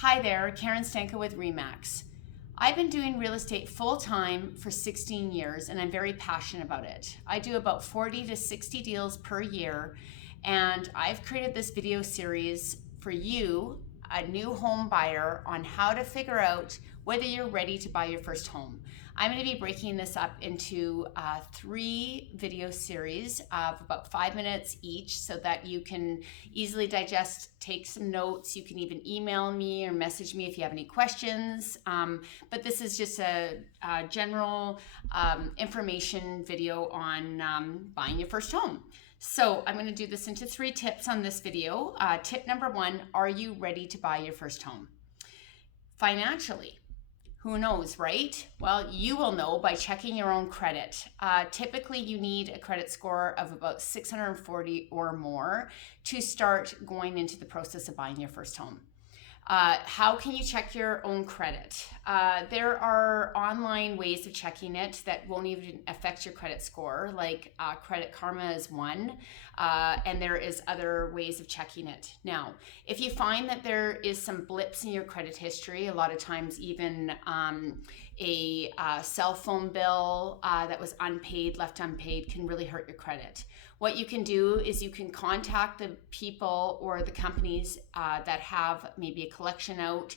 Hi there, Karen Stanko with RE/MAX. I've been doing real estate full-time for 16 years and I'm very passionate about it. I do about 40 to 60 deals per year, and I've created this video series for you, a new home buyer, on how to figure out whether you're ready to buy your first home. I'm going to be breaking this up into 3 video series of about 5 minutes each so that you can easily digest, take some notes. You can even email me or message me if you have any questions. But this is just a general information video on buying your first home. So I'm going to do this into 3 tips on this video. Tip number 1, are you ready to buy your first home? Financially, who knows, right? Well, you will know by checking your own credit. Typically, you need a credit score of about 640 or more to start going into the process of buying your first home. How can you check your own credit? There are online ways of checking it that won't even affect your credit score, like Credit Karma is one, and there is other ways of checking it. Now, if you find that there is some blips in your credit history, a lot of times even a cell phone bill that was unpaid, left unpaid, can really hurt your credit. What you can do is you can contact the people or the companies that have maybe a collection out,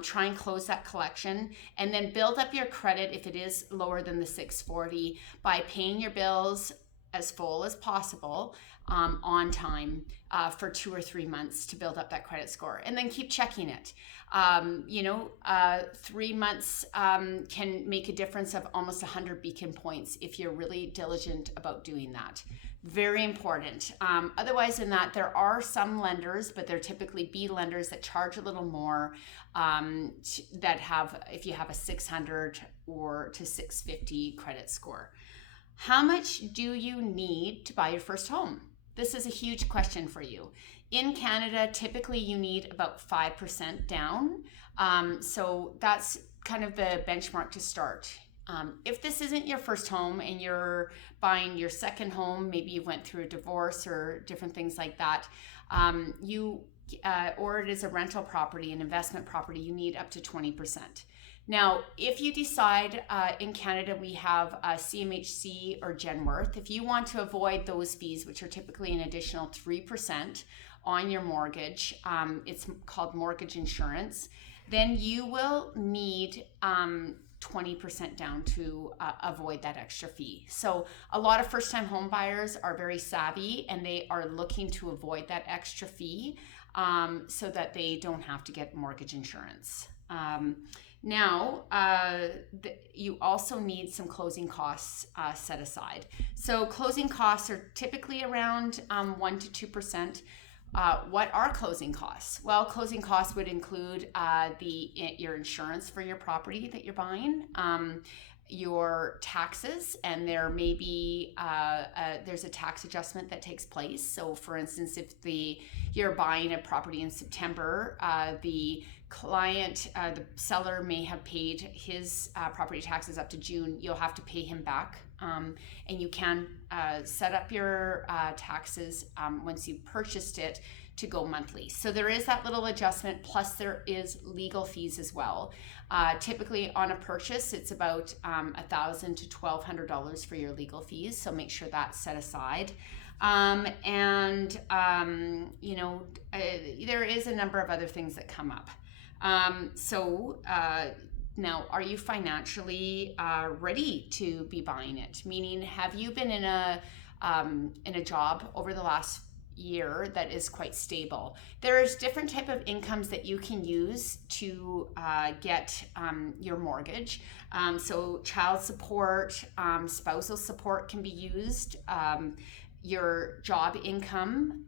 try and close that collection, and then build up your credit if it is lower than the 640 by paying your bills as full as possible on time for 2 or 3 months to build up that credit score, and then keep checking it. 3 months can make a difference of almost 100 beacon points if you're really diligent about doing that. Very important. Otherwise than that, there are some lenders, but they're typically B lenders that charge a little more, that have, if you have a 600 or to 650 credit score. How much do you need to buy your first home? This is a huge question for you. In Canada, typically you need about 5% down. So that's kind of the benchmark to start. If this isn't your first home and you're buying your second home, maybe you went through a divorce or different things like that, or it is a rental property, an investment property, you need up to 20%. Now, if you decide in Canada we have CMHC or Genworth, if you want to avoid those fees, which are typically an additional 3% on your mortgage, it's called mortgage insurance, then you will need 20% down to avoid that extra fee. So a lot of first-time home buyers are very savvy and they are looking to avoid that extra fee so that they don't have to get mortgage insurance. Now, you also need some closing costs set aside. So closing costs are typically around 1 to 2%. What are closing costs? Well, closing costs would include your insurance for your property that you're buying, your taxes, and there may be there's a tax adjustment that takes place. So for instance, if you're buying a property in September, the client, the seller may have paid his property taxes up to June, you'll have to pay him back. And you can set up your taxes once you purchased it to go monthly. So there is that little adjustment, plus there is legal fees as well. Typically on a purchase, it's about $1,000 to $1,200 for your legal fees. So make sure that's set aside. There is a number of other things that come up. Now, are you financially ready to be buying it? Meaning, have you been in a job over the last year that is quite stable? There's different type of incomes that you can use to get your mortgage. So child support, spousal support can be used. Your job income,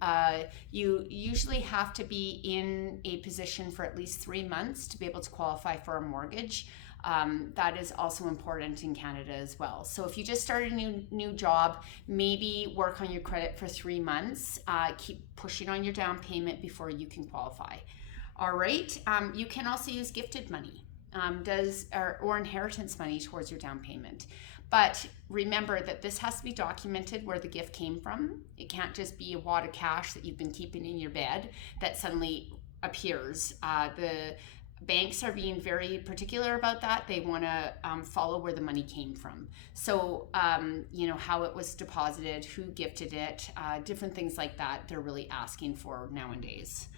you usually have to be in a position for at least 3 months to be able to qualify for a mortgage. That is also important in Canada as well. So if you just started a new job, maybe work on your credit for 3 months, keep pushing on your down payment before you can qualify. All right, you can also use gifted money or inheritance money towards your down payment. But remember that this has to be documented where the gift came from. It can't just be a wad of cash that you've been keeping in your bed that suddenly appears. The banks are being very particular about that. They want to follow where the money came from. So, how it was deposited, who gifted it, different things like that, they're really asking for nowadays.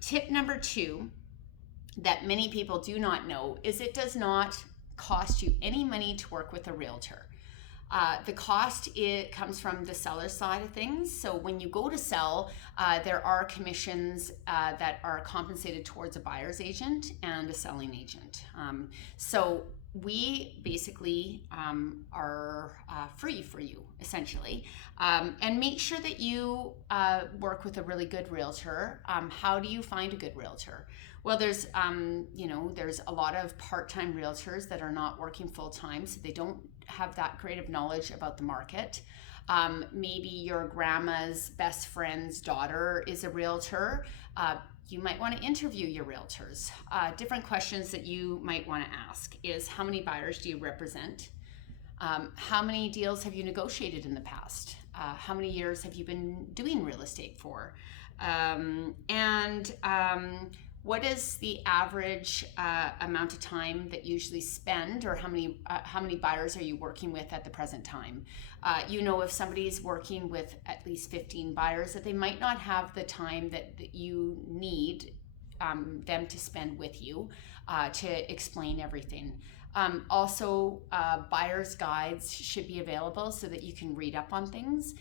Tip number 2 that many people do not know is it does not cost you any money to work with a realtor. The cost, it comes from the seller side of things. So when you go to sell, there are commissions that are compensated towards a buyer's agent and a selling agent. So we basically are free for you, essentially. And make sure that you work with a really good realtor. How do you find a good realtor? Well, there's a lot of part-time realtors that are not working full-time, so they don't have that great of knowledge about the market. Maybe your grandma's best friend's daughter is a realtor. You might want to interview your realtors. Different questions that you might want to ask is, how many buyers do you represent? How many deals have you negotiated in the past? How many years have you been doing real estate for? What is the average amount of time that you usually spend, or how many buyers are you working with at the present time? If somebody's working with at least 15 buyers, that they might not have the time that you need them to spend with you to explain everything. Also, buyer's guides should be available so that you can read up on things.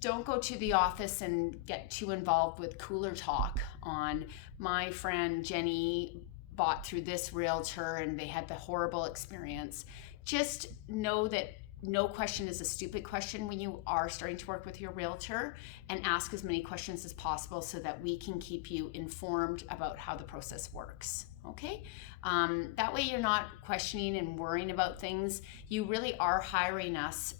Don't go to the office and get too involved with cooler talk on, my friend Jenny bought through this realtor and they had the horrible experience. Just know that no question is a stupid question when you are starting to work with your realtor, and ask as many questions as possible so that we can keep you informed about how the process works. Okay? That way you're not questioning and worrying about things. You really are hiring us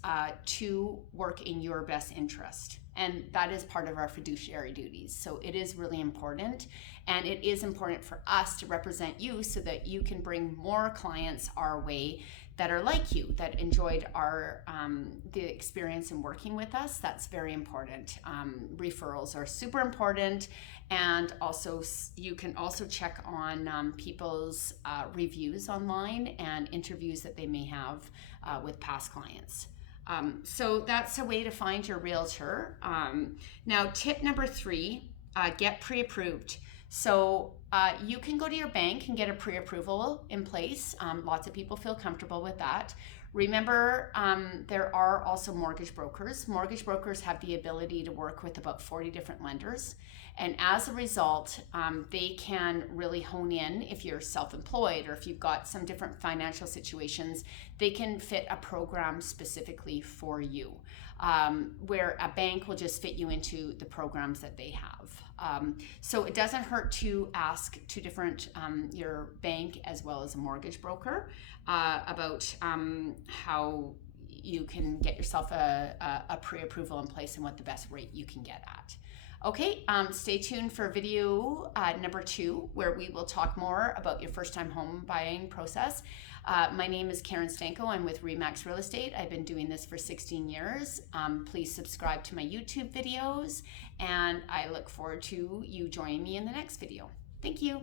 to work in your best interest. And that is part of our fiduciary duties. So it is really important. And it is important for us to represent you so that you can bring more clients our way that are like you, that enjoyed the experience in working with us. That's very important. Referrals are super important. And also, you can also check on people's reviews online and interviews that they may have with past clients. So that's a way to find your realtor. Now, tip number 3, get pre-approved. So you can go to your bank and get a pre-approval in place. Lots of people feel comfortable with that. Remember, there are also mortgage brokers. Mortgage brokers have the ability to work with about 40 different lenders. And as a result, they can really hone in if you're self-employed or if you've got some different financial situations. They can fit a program specifically for you, where a bank will just fit you into the programs that they have. So it doesn't hurt to ask two different, your bank as well as a mortgage broker, about how you can get yourself a pre-approval in place and what the best rate you can get at. Okay, stay tuned for video number 2, where we will talk more about your first-time home buying process. My name is Karen Stanko. I'm with RE/MAX Real Estate. I've been doing this for 16 years. Please subscribe to my YouTube videos, and I look forward to you joining me in the next video. Thank you.